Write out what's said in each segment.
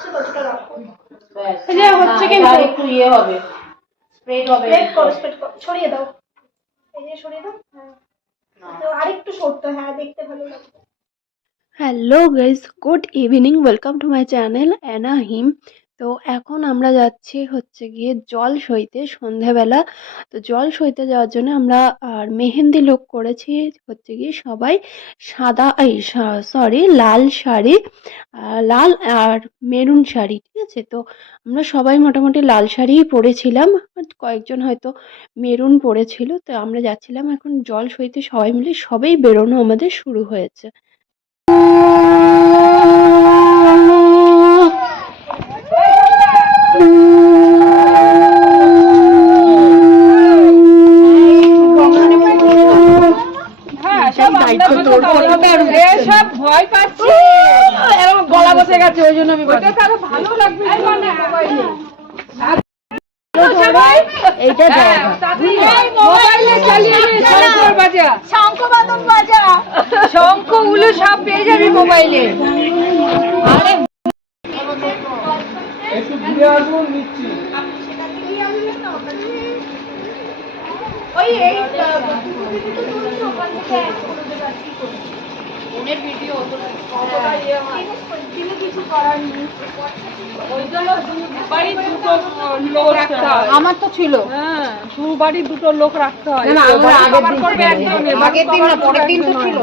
আছে ততটা রাখো। এই যে হচ্ছে কিন্তু একটু ইয়ে হবে, স্প্রেড হবে, স্প্রেড করো, ছড়িয়ে দাও, এই যে ছড়িয়ে দাও। হ্যাঁ, তো আরেকটু সরতে, হ্যাঁ দেখতে ভালো লাগবে। Hello guys, good evening, welcome to my channel অ্যানা হিম। তো এখন আমরা যাচ্ছি হচ্ছে গিয়ে জল সইতে সন্ধেবেলা। তো জল সইতে যাওয়ার জন্য আমরা আর মেহেন্দি লুক করেছি হচ্ছে গিয়ে সবাই সাদা, এই সরি লাল শাড়ি, লাল আর মেরুন শাড়ি, ঠিক আছে। তো আমরা সবাই মোটামুটি লাল শাড়িই পরেছিলাম, কয়েকজন হয়তো মেরুন পরেছিল। তো আমরা যাচ্ছিলাম এখন জল সইতে সবাই মিলে, সবেই বেরোনো আমাদের শুরু হয়েছে। ভয় পাচ্ছি, এরকম গলা বসে গেছে, ওই জন্য আমি ভালো লাগবে। শঙ্খ উলু সব পেয়ে যাবি মোবাইলে। আরে আমার তো ছিল, হ্যাঁ, দুবারই দুটো লোক রাখতে হয়। আগের দিন না পরের দিন তো ছিল।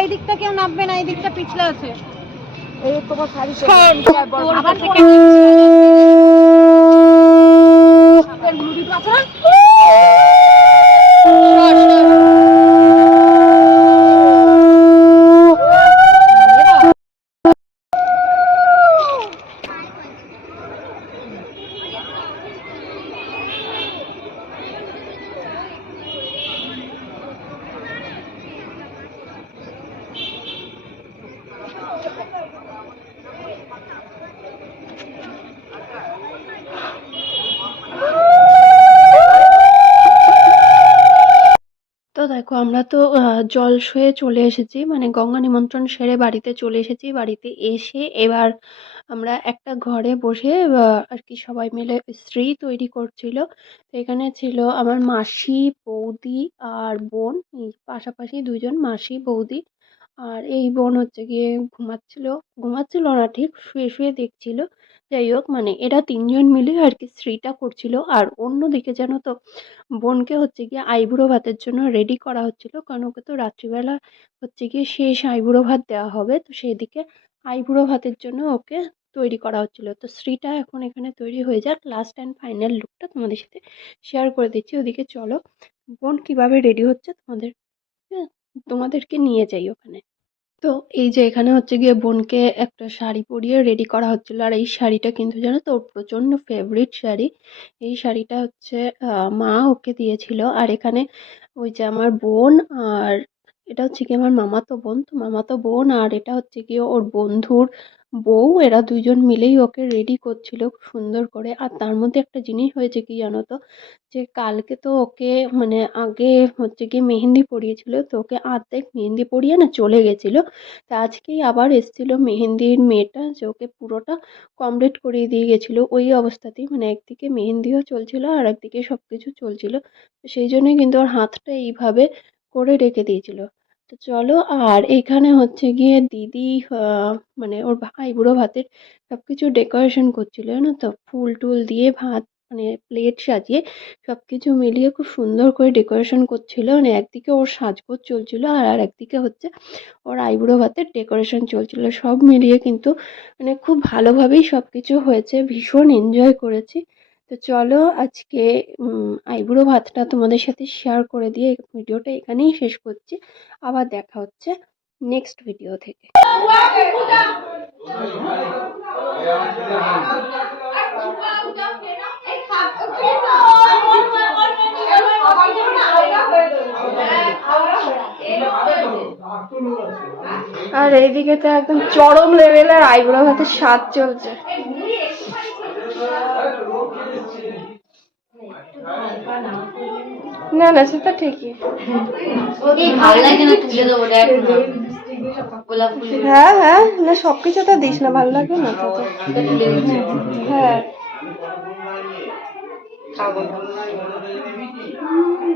এই দিকটা কেউ নামবে না, এই দিকটা পিছলে আছে। এই তোমার শাড়ি আবার থেকে তো দেখো আমরা তো জল সয়ে চলে এসেছি, মানে গঙ্গা নিমন্ত্রণ সেরে বাড়িতে চলে এসেছি। বাড়িতে এসে এবার আমরা একটা ঘরে বসে আর কি সবাই মিলে শ্রী তৈরি করছিল। তো এখানে ছিল আমার মাসি, বৌদি আর বোন, এই পাশাপাশি দুজন, মাসি বৌদি। আর এই বোন হচ্ছে গিয়ে ঘুমাচ্ছিল, ঘুমাচ্ছিল না ঠিক, শুয়ে শুয়ে দেখছিল। যাই হোক, মানে এরা তিনজন মিলে আর কি শ্রীটা করছিল। আর অন্যদিকে জানো তো, বোনকে হচ্ছে গিয়ে আইবুড়ো ভাতের জন্য রেডি করা হচ্ছিল, কারণ ওকে তো রাত্রিবেলা হচ্ছে গিয়ে শেষ আইবুড়ো ভাত দেওয়া হবে। তো সেদিকে আইবুড়ো ভাতের জন্য ওকে তৈরি করা হচ্ছিল। তো শ্রীটা এখন এখানে তৈরি হয়ে যাক, লাস্ট অ্যান্ড ফাইনাল লুকটা তোমাদের সাথে শেয়ার করে দিচ্ছি। ওদিকে চলো, বোন কিভাবে রেডি হচ্ছে তোমাদেরকে নিয়ে যাই ওখানে। তো এই যে এখানে হচ্ছে গিয়ে বোনকে একটা শাড়ি পরিয়ে রেডি করা হচ্ছিল। আর এই শাড়িটা কিন্তু জানো তো ওর প্রচন্ড ফেভারিট শাড়ি। এই শাড়িটা হচ্ছে মা ওকে দিয়েছিল। আর এখানে ওই যে আমার বোন, আর এটা হচ্ছে কি আমার মামাতো বোন, তো মামাতো বোন আর এটা হচ্ছে গিয়ে ওর বন্ধুর বউ, এরা দুইজন মিলেই ওকে রেডি করছিল খুব সুন্দর করে। আর তার মধ্যে একটা জিনিস হয়েছে কি জানো তো, যে কালকে তো ওকে মানে আগে হচ্ছে গিয়ে মেহেন্দি পরিয়েছিল, তো ওকে অর্ধেক মেহেন্দি পরিয়ে না চলে গেছিল। তা আজকেই আবার এসেছিল মেহেন্দির মেয়েটা, যে ওকে পুরোটা কমপ্লিট করিয়ে দিয়ে গেছিলো ওই অবস্থাতেই। মানে একদিকে মেহেন্দিও চলছিল আর একদিকে সব কিছু চলছিল, তো সেই জন্যই কিন্তু ওর হাতটা এইভাবে করে রেখে দিয়েছিল। তো চলো, আর এখানে হচ্ছে গিয়ে দিদি মানে ওর ভাই বুড়ো ভাতের সবকিছু ডেকোরেশন করছিল, জানো তো, ফুল টুল দিয়ে ভাত মানে প্লেট সাজিয়ে সবকিছু মিলিয়ে খুব সুন্দর করে ডেকোরেশন করছিল। মানে একদিকে ওর সাজগোজ চলছিল আর একদিকে হচ্ছে ওর আইবুড়ো ভাতের ডেকোরেশন চলছিল। সব মিলিয়ে কিন্তু মানে খুব ভালোভাবেই সব কিছু হয়েছে, ভীষণ এনজয় করেছি। তো চলো আজকে আইবুড়ো ভাতটা তোমাদের সাথে শেয়ার করে দিয়ে ভিডিওটা এখানেই শেষ করছি। আবার দেখা হচ্ছে নেক্সট ভিডিও থেকে। আর এইদিকে তো একদম চরম লেভেলের আইবুড়ো ভাতের স্বাদ চলছে। না না সেটা ঠিকই। হ্যাঁ হ্যাঁ, না সবকিছু তো দিস না, ভালো লাগবে না তো। হ্যাঁ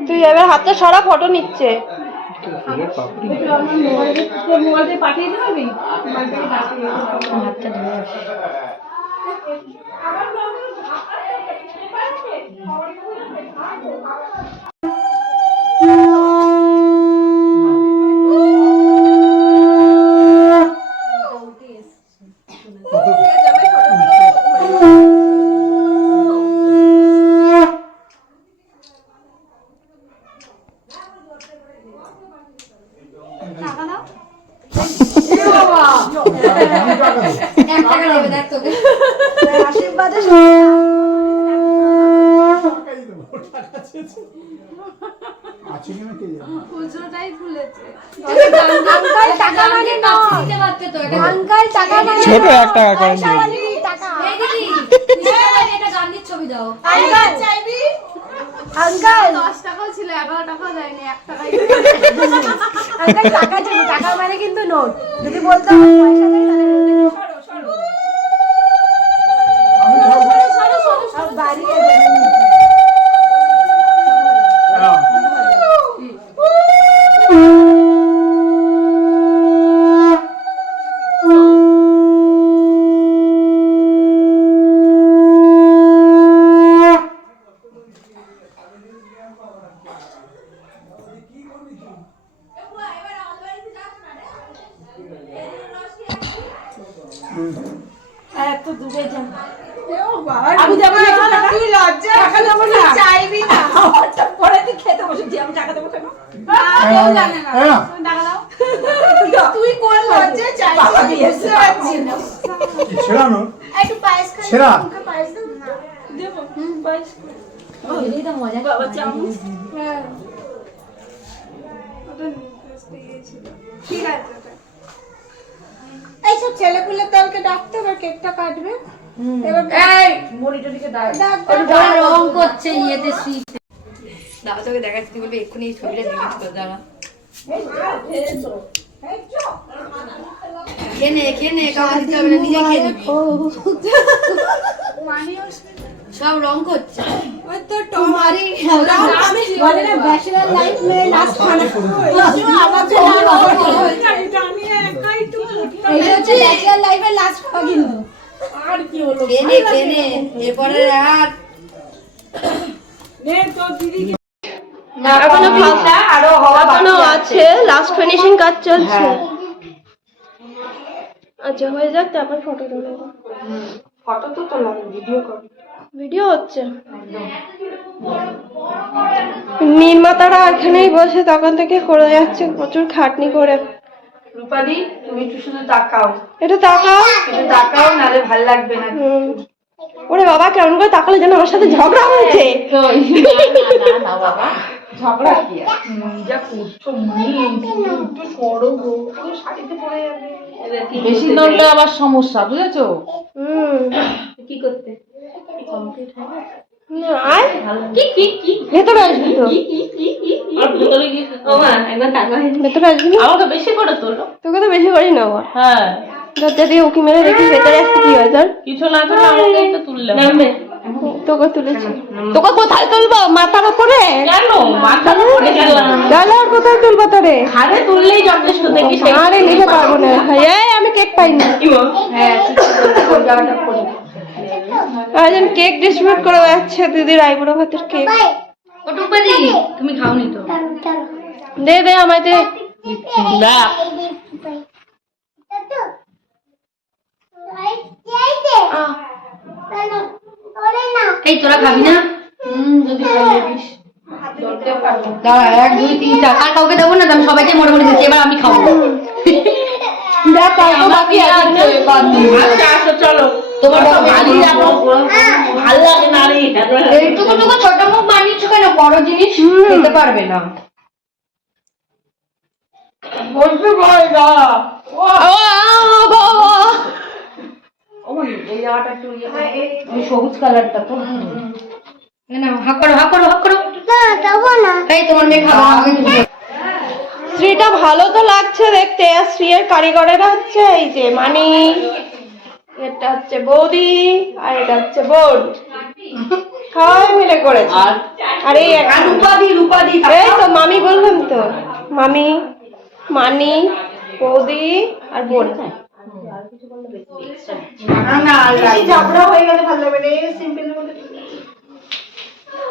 তুই এবার হাতটা সরা, ফটো নিচ্ছে। পাঠিয়ে দিবি আশীর্বাদে ছোট 1 টাকা কয়েন আঙ্কাল 10 টাকাও ছিল, 11 টাকাও দেয়নি, 1 টাকাই আঙ্কাল টাকা ছিল, টাকা মানে কিন্তু নোট। যদি বলতো পয়সা দেয় তাহলে আমি যাবো না, তুই লজ্জা টাকা দেবো না, চাইবি না, আমারটা পরে তুই খেতে বসেছি, আমি টাকা দেবো কেন? কেউ জানে না, তুমি টাকা দাও। তুই কোন লজ্জা চাইবি? ছেড়ানো একটু পায়েস খাই, ছেড়া মুখে পায়েস দাও না, দেবো পায়েস। এটাই তো মজা, বাবা চামচ। হ্যাঁ ওটা ছিল, ঠিক আছে। এইসব ছেলেপুলে কালকে ডাকতে হবে, কেকটা কাটবে। এবার এই মনিটরকে ডাক, রং করছে ইয়েতে শীত। দাও তোকে দেখাচ্ছি, তুই বলবি এক্ষুনি এই ছবিটা ডিলিট করে দাঁড়া। খেনে খাওয়া দিতে হবে না, নিজে খেয়ে নিবি। সব রং করছে। ওই তো তোমারই বলে না ব্যাচেলর লাইফ মে লাস্ট খানা, আমার তো আমি একাই তো এটা হচ্ছে ব্যাচেলর লাইফের লাস্ট খাওয়া কিন্তু। আর কি হলো খেনে এরপরে আর নে তো দিদি এখনো খাওয়া আরো এখনো আছে, লাস্ট ফিনিশিং কাজ চলছে। আচ্ছা হয়ে যাক, তারপর ফটো তুলবো। ফটো তো তোলাম, ভিডিও কর। ভিডিও হচ্ছে, নির্মাতারা এখানেই বসে তখন থেকে করে যাচ্ছে, প্রচুর খাটনি করে। রূপাদি তুমি একটু শুধু তাকাও, এটা তাকাও, একটু তাকাও, নালে ভাল লাগবে না। ওরে বাবা, কেমন করে তাকালে যেন আমার সাথে ঝগড়া হয়েছে। না বাবা, ঝগড়া কি আর, যা করছো একটু সরো গো, শাড়িতে পরে যাবে। বেশি নড়লে আবার সমস্যা, বুঝেছো? কি করতে কমপ্লিট হয় না আয় কি ভেতরে আসবি তো, আর ভেতরে গিয়ে ওমা একবার তাকা, ভেতরে আসবি না, আমাকে বেশি করে তোলো। তোকে তো বেশি করি না বাবা। হ্যাঁ দরজা দিয়ে উকি মেরে দেখি ভেতরে আসতে কি হয় তোর। কিছু না তো, আমাকে একটু তুললে নামবে। তোকে তুলেছি, তোকে কোথায় তুলবো? মাথার উপরে? কেন মাথার উপরে গেলাম, তাহলে আর কোথায় তুলবো তোরে? ঘাড়ে তুললেই যথেষ্ট, দেখি আরে নিতে পারবো না, এই আমি কেক পাইনি। হ্যাঁ জায়গাটা পড়ে একজন কেক ডিস্ট্রিবিউট করে যাচ্ছে, দিদির আইবুড়ো ভাতের কেক। ওটুপাদি তুমি খাওনি তো, দে দে আমায় দে। না এই তোরা খাবি না? যদি খাইয়ে দিস। দাঁড়া 1 2 3 4 আর কাউকে দেবো না, আমি সবাইকে মোটামুটি দিচ্ছি, এবার আমি খাবো। দেখ তাই তো বাকি আছে না। আচ্ছা আসো চলো, তোমার ভালো জানো ভালো লাগে না রে, এইটুকু টুকু ছোট মুখ বানিয়েছো কেন? বড় জিনিস খেতে পারবে না, বলতে পারে না। এই জায়গাটা একটু সবুজ কালারটা তো, না হাক করো হাক করো হাক করো। এই তোমার মেয়ে খাবে না। শ্রীটা ভালো তো লাগছে দেখতে। আর শ্রীয়ের কারিগরেরা হচ্ছে এই যে মানি, এটা হচ্ছে বৌদি, আর এটা হচ্ছে বোন, সবাই মিলে করেছে। আর এই এই তো মামি বললাম তো, মামি, মানি, বৌদি আর বোন।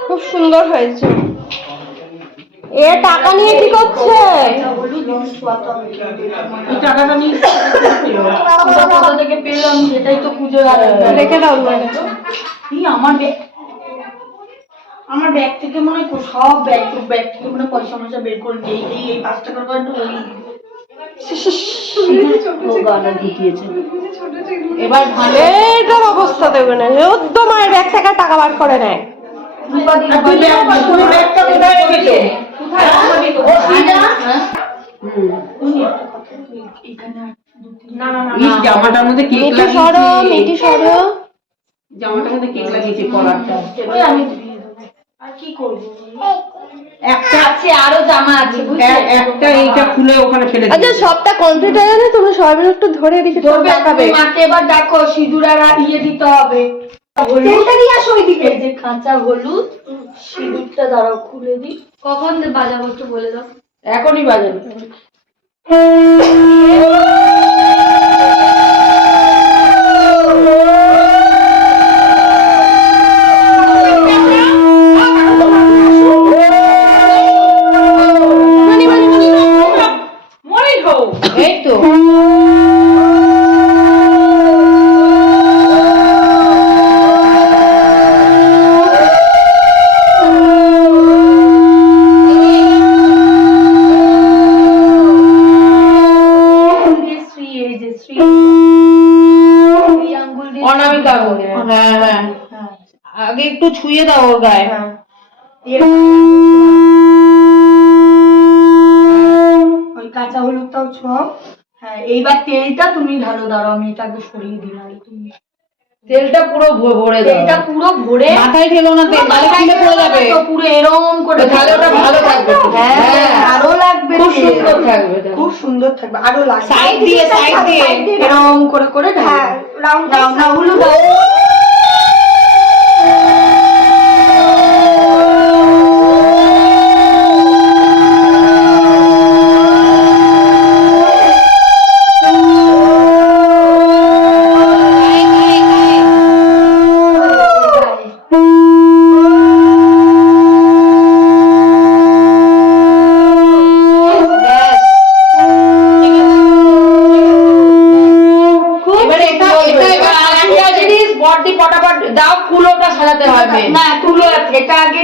খুব সুন্দর হয়েছে। এ টাকা নিয়ে কি করছে? রেখে দাও। আমার ব্যাগ থেকে মনে হয় সব ব্যাগ থেকে মনে পয়সা মশা বের করে দিয়ে এই 5 টাকার কয়েনটা ওই এবার ভালো এটার অবস্থা দেবে না, যত মায়ের ব্যাগ থেকে টাকা বার করে নেয়। জামাটার মধ্যে কেক মিঠু সরো, মিঠু সরো। জামাটার মধ্যে কেক লাগিয়েছে কলারটা। আর কি করবো? একটা আছে, আরো জামা আছে, একটা এইটা খুলে ওখানে ফেলে আচ্ছা সবটা কমপ্লিট হয়ে গেলে তোমরা সবাই মিলে একটু ধরে এদিকে দেখাবে। মাকে এবার দেখো সিঁদুর আর ইয়ে দিতে হবে। তেলটা নিয়ে আসো ওইদিকে। যে কাঁচা হলুদ সিঁদুরটা দাঁড়াও খুলে দিই। কখন বাজাবো একটু বলে দাও। এখনই বাজাবে। এই তো অনামিকা। হ্যাঁ, আগে একটু ছুঁয়ে দাও ওর গায়ে। ওই কাঁচা হলুদটাও ছোঁয়াও। হ্যাঁ, এইবার তেলটা তুমি ঢালো, দাঁড়াও আমি এটাকে সরিয়ে দিলাম। তুমি তেলটা পুরো ভরে দাও। তেলটা পুরো ভরে মাথায় ঢেলো না, তেল তাহলে খুলে পড়ে যাবে। পুরো এরকম করে তাহলে ওটা ভালো থাকবে। হ্যাঁ, আরো লাগবে। খুব সুন্দর থাকবে, খুব সুন্দর থাকবে, আরো লাগবে। সাইড দিয়ে এরকম করে করে হ্যাঁ, রাউন্ড রাউন্ড হলুদ পটাপট দাও, ফুল ওটা সাজাতে হবে না, তুলো আছে, এটা আগে